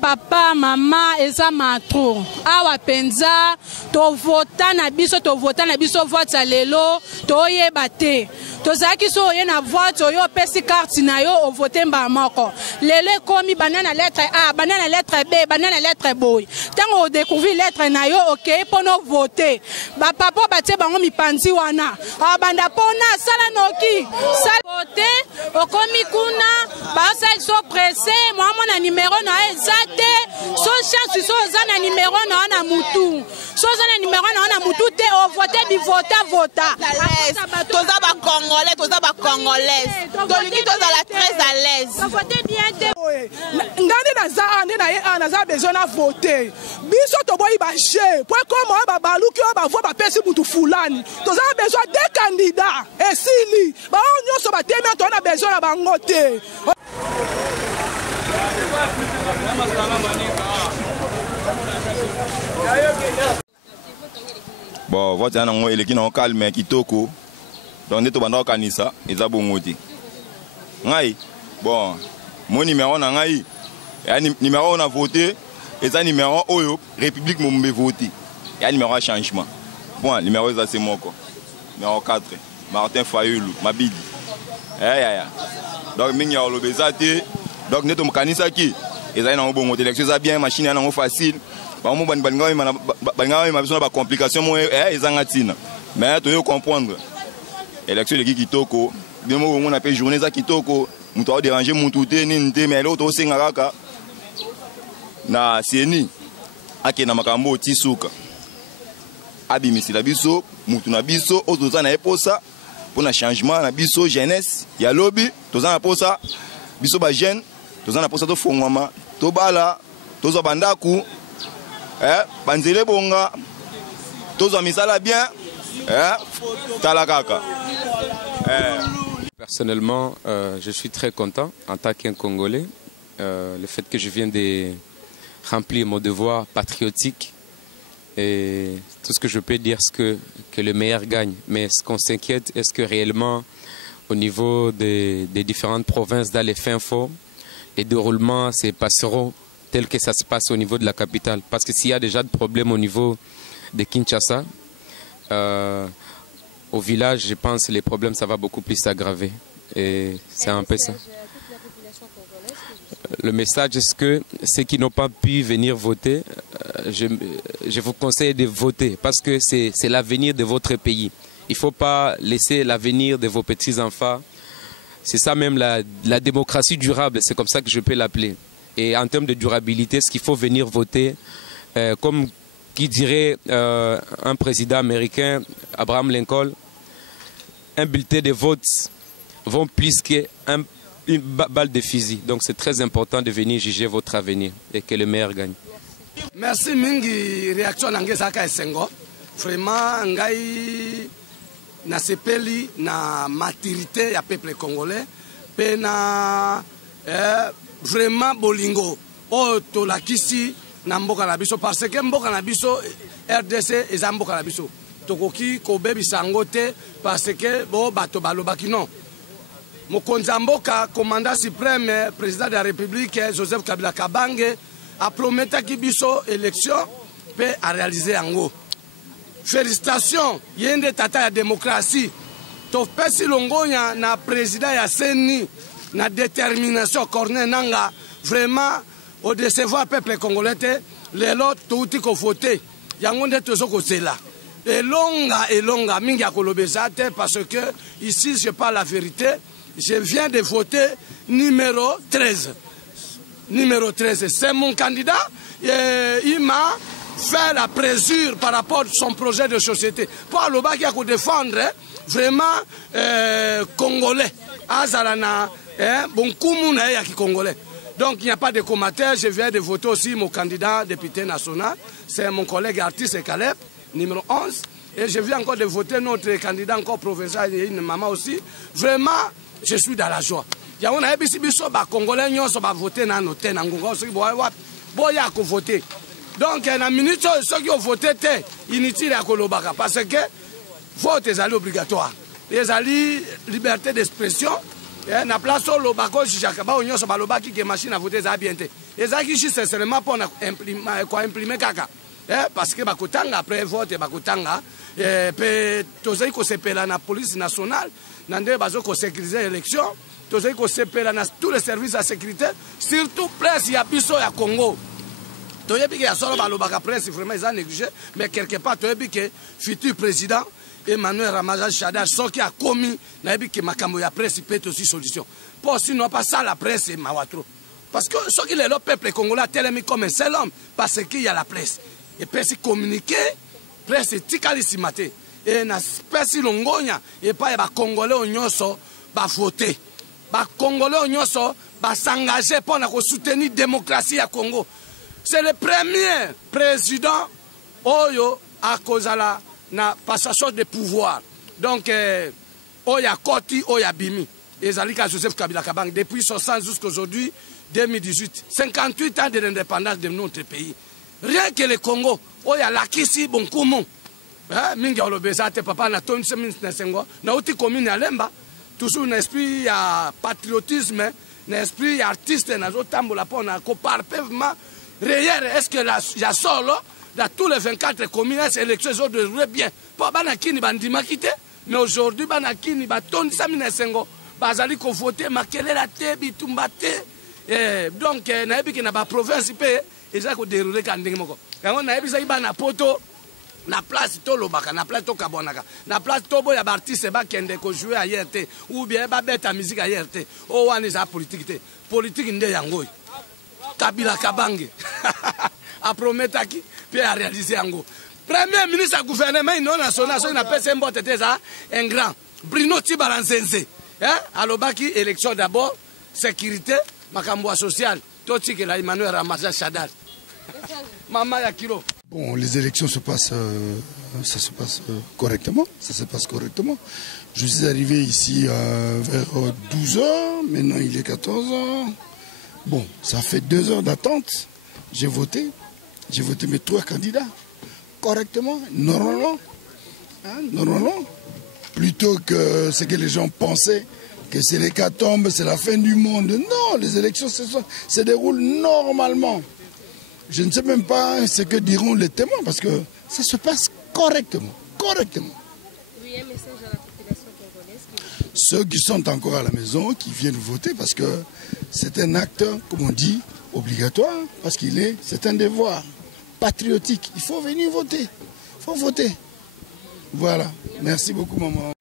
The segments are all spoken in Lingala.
papa mama eza matro awa penza to vota na biso vote ya lelo to yeba te to zaki so ye na vote yo pesi carte na yo o vote mba moko lelo komi banana lettre A banana lettre B banana lettre boy tango o découvrir lettre na yo OK pono voter ba papa batie bango mipanzi wana abanda pona sala noki sala voter o komi kuna ba sel so pressé moi mon numéro na ezate so chance so za na numéro na mutu so za na numéro na mutu te o voter bi vota toza ba congolais toza ba congolaise tolingi toza la très à l'aise voter bien te ngani naza ane na ye anaza besoin na voter biso to boyi ba che pour comme ba baluki ba voix ba pesi mutu fulani toza besoin des candidats et sili ba onyoso ba temi to na besoin na bango te. Bon, vote yana ngo eleki na calme kitoko. Donc neto banda kanisa eza bongoti. Ngai bon, mon numéro na ngai numéro on a voté eza numéro oyo République mombe voté. Ya numéro a changement. Bon, numéro eza c'est moko. Numéro 4 Martin Fayulu Mabidi. Ya. Donc mingi ya lobezate. Donc neto kanisa ki eza na bongoti élection za bien machine na ngo facile. Ba mo balinga ma besoin ba complication mo ezanga tina. Mais to yo comprendre. Élection de kitoko, bien mo on appelle journée za kitoko, muto a déranger mutu te ni nte mais l'autre senga kaka. Na sieni ake na makambo tisuka. Abi misila biso, mutu na biso ozoza na eposa pour na changement na biso jeunesse, ya lobby, toza na posa biso ba jeune, toza na posa to fongwama, to bala, tozo bandaku. Banzele bonga, tozo misala bien, talakaka. Personnellement, je suis très content en tant qu'un Congolais. Le fait que je viens de remplir mon devoir patriotique et tout ce que je peux dire, c'est que le meilleur gagne. Mais ce qu'on s'inquiète, est-ce que réellement, au niveau des différentes provinces, dans les fins fonds, les déroulements se passeront tel que ça se passe au niveau de la capitale. Parce que s'il y a déjà des problèmes au niveau de Kinshasa, au village, je pense que les problèmes, ça va beaucoup plus s'aggraver. Et c'est un peu ça. Le message, est-ce que ceux qui n'ont pas pu venir voter, je vous conseille de voter parce que c'est l'avenir de votre pays. Il ne faut pas laisser l'avenir de vos petits-enfants. C'est ça même la démocratie durable, c'est comme ça que je peux l'appeler. Et en termes de durabilité, ce qu'il faut venir voter, comme qui dirait un président américain, Abraham Lincoln, un bulletin de vote vaut plus qu'une balle de fusil. Donc c'est très important de venir juger votre avenir et que le meilleur gagne. Merci mingi réaction nange saka esengo. Vraiment ngai na sepeli na maturité ya peuple congolais pe na vraiment bolingo o to la kisi na mboka na biso parce que mboka na biso RDC eza mboka na biso tokoki ko bebisa ngo te parce que bo bato balobaki non mokonzi mboka commandant suprême président de la République Joseph Kabila Kabange a prometaki biso élection pe a réaliser yango. Félicitations yende tata ya démocratie to pesi longonya na président ya Seni na détermination Corneille Nanga vraiment au décevoir peuple congolais lelo touti ko voter yango nde tozo ko zela elonga mingi ya kolobeza te parce que ici je parle la vérité, je viens de voter numéro 13. Numéro 13, c'est mon candidat et il m'a fait la présure par rapport à son projet de société pour le bas qui a défendre vraiment congolais azalana bon kumuna ya congolais. Donc il n'y a pas de commentaire, je viens de voter aussi mon candidat député national, c'est mon collègue artiste Caleb, numéro 11, et je viens encore de voter notre candidat encore provincial et une maman aussi. Vraiment, je suis dans la joie. Il y a un biso ba congolais nyonso ba voter na noté na ngongo soki boya ko voter. Donc na minute ceux qui ont voté té inutile à kolobaka parce que vote est obligatoire. Les ali liberté d'expression na place au lobako jaka ba nyonso ba lobaki que machine à voter za bien té. ezalaki juste seulement mpona koimprime kaka parce que bakotanga après vote bakotanga mpe tozali kosepela na police nationale na nde bazokosécurize élection tozali kosepela na tous les services de sécurité surtout presse ya biso ya Congo. Toyebi ke ya solo balobaka presse vraiment ils ont négligé mais quelque part toyebi ke futur président Emmanuel Ramazan Shadar soki a commis nayebi ke makambo ya presse peut être aussi solution. Pour sinon pas ça la presse mawatro. Parce que ce qui est le peuple congolais telemi comme un seul homme parce qu'il y a la presse. Et presse communiquer, presse tikali simate. Et na presse longonya et pas ba congolais nyonso ba voter. Ba congolais nyonso ba s'engager pour soutenir démocratie à Congo. C'est le premier président oyo à cause de la passation de pouvoir. Donc oya koti oya bimi. Et Zalika Joseph Kabila Kabang depuis 60 jusqu'à aujourd'hui 2018, 58 ans de l'indépendance de notre pays. Rien que le Congo, où il y a la Kisi Bonkoumou. Mingi Olobezate, papa, na Tony Semin Nesengo, na outi commune à Lemba, toujours un esprit à patriotisme, un esprit artiste, na zotambo la pona, qu'on parle pèvement. Réel, est-ce que il y a solo, dans tous les 24 communes, ces élections ont déroulé bien. Pour Banakini Bandima quitté, mais aujourd'hui, Banakini, Tony Semin Nesengo, Bazali ko voté, Makele la te, Bitumbate. Donc, nayebi ki na ba province pe eza ko dérouler ka ndenge moko. Yango nayebi za iba na poto na place to lobaka na place to kabonaka. Na place to boya ba artiste ba kende ko jouer ailleurs te ou bien ba beta musique ailleurs te. O wana za politique te. Politique nde yango. Kabila Kabange. A prometaki pe a réaliser yango. Premier ministre du gouvernement national so na pese mbote te za un grand Bruno Tibalanzenze. Alobaki élection d'abord, sécurité makambo social, toti que la Emmanuel Ramazan Shadar. Maman Yakiro. Bon, les élections se passent, correctement. Ça se passe correctement. Je suis arrivé ici vers 12 h. Maintenant, il est 14 h. Bon, ça fait 2 heures d'attente. J'ai voté. J'ai voté mes 3 candidats. Correctement, normalement. Normalement. Plutôt que ce que les gens pensaient. Que c'est l'hécatombe, c'est la fin du monde. Non, les élections se déroulent normalement. Je ne sais même pas ce que diront les témoins, parce que ça se passe correctement. Correctement. Oui, un message à la population congolaise. Ceux qui sont encore à la maison, qui viennent voter, parce que c'est un acte, comme on dit, obligatoire, parce c'est un devoir patriotique. Il faut venir voter. Il faut voter. Voilà. Merci beaucoup, maman.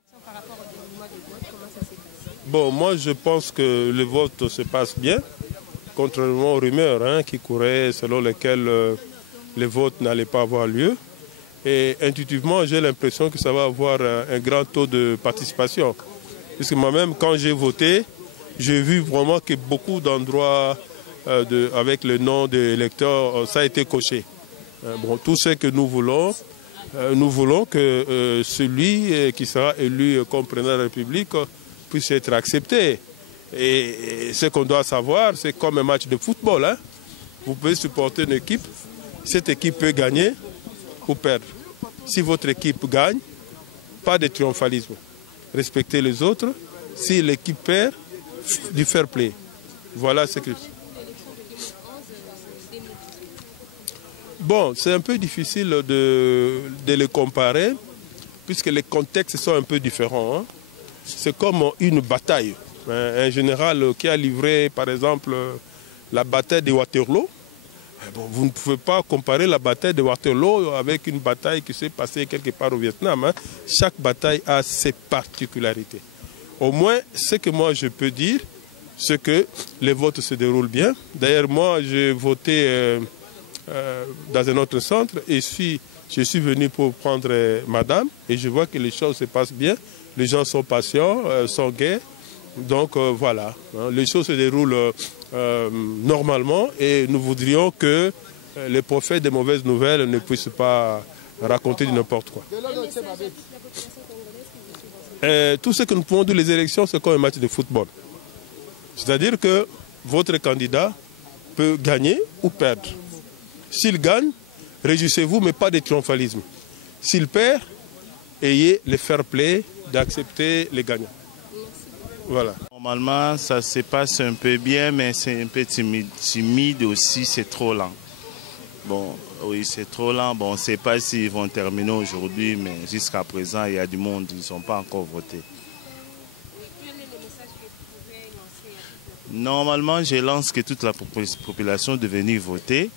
Bon, moi je pense que le vote se passe bien, contrairement aux rumeurs qui couraient selon lesquelles le vote n'allait pas avoir lieu. Et intuitivement, j'ai l'impression que ça va avoir un grand taux de participation. Puisque moi-même, quand j'ai voté, j'ai vu vraiment que beaucoup d'endroits avec le nom de l'électeur, ça a été coché. Bon, tout ce que nous voulons que celui qui sera élu comme président de la République puisse être accepté. Et ce qu'on doit savoir, c'est comme un match de football. Vous pouvez supporter une équipe, cette équipe peut gagner ou perdre. Si votre équipe gagne, pas de triomphalisme. Respectez les autres. Si l'équipe perd, du fair play. Voilà ce que... Bon, c'est un peu difficile de les comparer, puisque les contextes sont un peu différents. C'est comme une bataille. Un général qui a livré, par exemple, la bataille de Waterloo. Bon, vous ne pouvez pas comparer la bataille de Waterloo avec une bataille qui s'est passée quelque part au Vietnam. Chaque bataille a ses particularités. Au moins, ce que moi je peux dire, c'est que les votes se déroulent bien. D'ailleurs, moi, j'ai voté dans un autre centre et je suis venu pour prendre madame et je vois que les choses se passent bien. Les gens sont patients, sont gais. Donc voilà, les choses se déroulent normalement et nous voudrions que les prophètes des mauvaises nouvelles ne puissent pas raconter du n'importe quoi. Tout ce que nous pouvons dire les élections, c'est comme un match de football. C'est-à-dire que votre candidat peut gagner ou perdre. S'il gagne, réjouissez-vous, mais pas de triomphalisme. S'il perd, ayez le fair play d'accepter les gagnants. Voilà. Normalement, ça se passe un peu bien, mais c'est un peu timide aussi, c'est trop lent. Bon, oui, c'est trop lent. Bon, on ne sait pas s'ils vont terminer aujourd'hui, mais jusqu'à présent, il y a du monde, ils ne sont pas encore votés. Quel est le message que vous pouvez lancer? Normalement, je lance que toute la population de venir voter,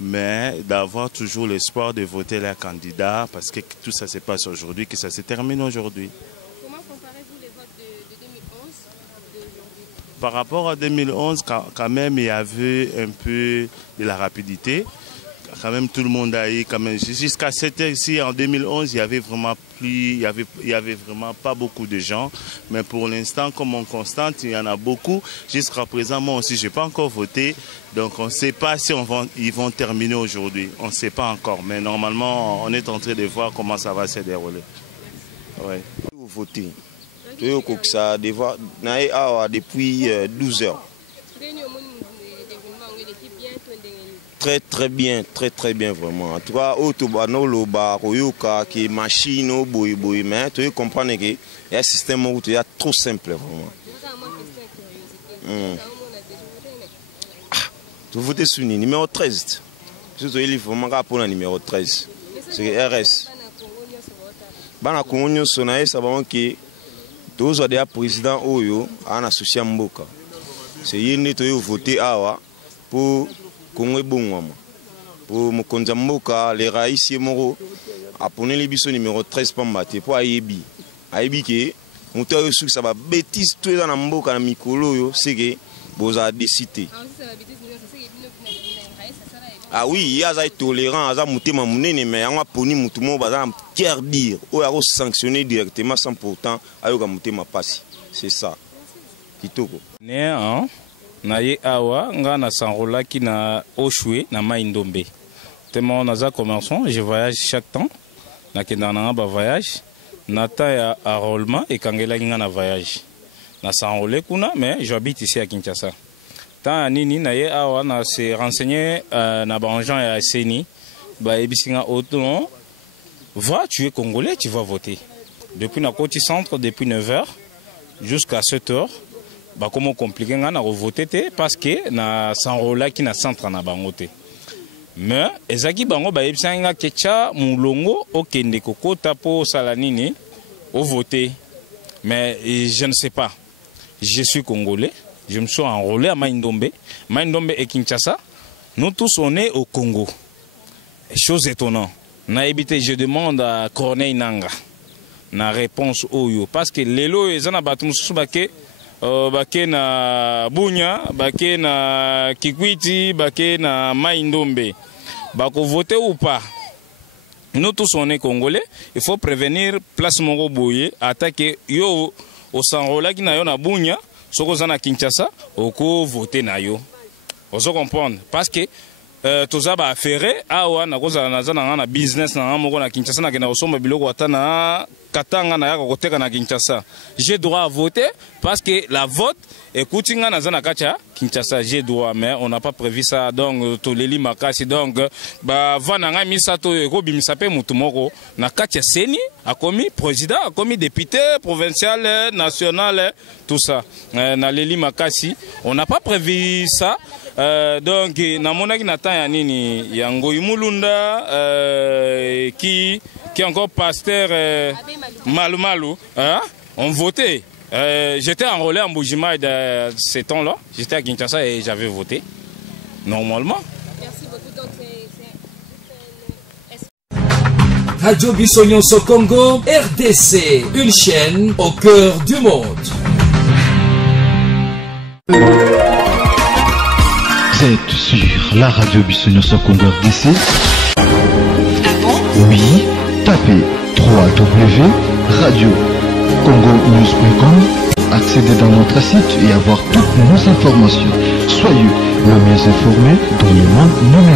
mais d'avoir toujours l'espoir de voter les candidats, parce que tout ça se passe aujourd'hui, que ça se termine aujourd'hui. Comment comparez-vous les votes de 2011 d'aujourd'hui? Par rapport à 2011, quand même, il y avait un peu de la rapidité. Quand même, tout le monde a eu, quand même, jusqu'à cette heure-ci, en 2011, il y avait vraiment il y avait vraiment pas beaucoup de gens. Mais pour l'instant, comme on constate, il y en a beaucoup. Jusqu'à présent, moi aussi, je n'ai pas encore voté. Donc, on ne sait pas si ils vont terminer aujourd'hui. On ne sait pas encore. Mais normalement, on est en train de voir comment ça va se dérouler. Ouais. Voter. Depuis 12 heures. Très bien, très bien vraiment. En tout cas, autobano loba koyoka qui machine au boy mais tu comprends que il y a un système où il y a trop simple vraiment. Tu votes sur le numéro 13. Surtout il faut vraiment pour le numéro 13. C'est RS. Bana konyo sonae sabon que tous les présidents oyo en associé mboka. C'est yini to voter awa pour Congo Bongwama. Pour Mokonza Mboka, les raïs moro a ponné les bisous numéro 13 pour mater pour Ayebi. Ayebi qui monteur sur ça va bêtise tout dans Mboka na mikolo c'est que vous a décidé. Ah oui, il y a des tolérants, il y a des gens qui mais on a poni mutumo baza tiers dire ou a sanctionné directement sans pourtant ayoka mutema passi. C'est ça. Kitoko. Né hein naye awa nga na sanrola ki na Oshwe na Maindombe. Tellement naza commerçant, je voyage chaque temps. Na kendana ba voyage, nata ya enrôlement et kangela nga na voyage. Na sanrolé kuna mais j'habite ici à Kinshasa. Tant nini naye awa na se renseigner na ba agent ya Seni ba ebisinga auton va tu es congolais, tu vas voter. Depuis na Côte Centre depuis 9h jusqu'à 7h. Bah comment compliqué on a voté parce que na s'enrôler qui na centre na bangote mais ezaki bango ba yebisanga kecha mulongo okende kokota po salanini au voter mais je ne sais pas, je suis congolais, je me suis enrôlé à Maindombe et Kinshasa, nous tous on est au Congo. Chose étonnante na évité, je demande à Corneille Nanga na réponse oyo parce que lelo ezana batu mususu bake bake na Bunya, bake na Kikwiti, bake na Maindombe. Bako voter ou pas? Nous tous on est congolais, il faut prévenir place Moro Boye, attaquer yo au Sanrola qui na yo na Bunya, soko zana Kinshasa, oko voter na yo. On se comprend parce que tout ça va faire awa na koza na business na moko na Kinshasa na kena osomba biloko atana katanga na yako koteka na Kinshasa. J'ai droit à voter parce que la vote écoute na zana kacha Kinshasa, j'ai droit mais on n'a pas prévu ça donc to leli makasi donc ba vana nga misato ko bimisape mutu moko na kacha Seni a commis président, a commis député provincial, national, tout ça. Na leli makasi, on n'a pas prévu ça. Donc na monaki natan ya nini ya Ngoyi Mulunda qui est encore pasteur Malumalu hein? On votait. J'étais enrôlé en Boujima de ces temps-là. J'étais à Kinshasa et j'avais voté normalement. Merci beaucoup. Donc Radio Bissonyonso Congo, RDC, une chaîne au cœur du monde. Vous êtes sur la radio Bissonyonso Congo RDC. Oui, tapez www.radiocongonews.com, accédez dans notre site et avoir toutes nos informations. Soyez le mieux informés dans le monde numérique.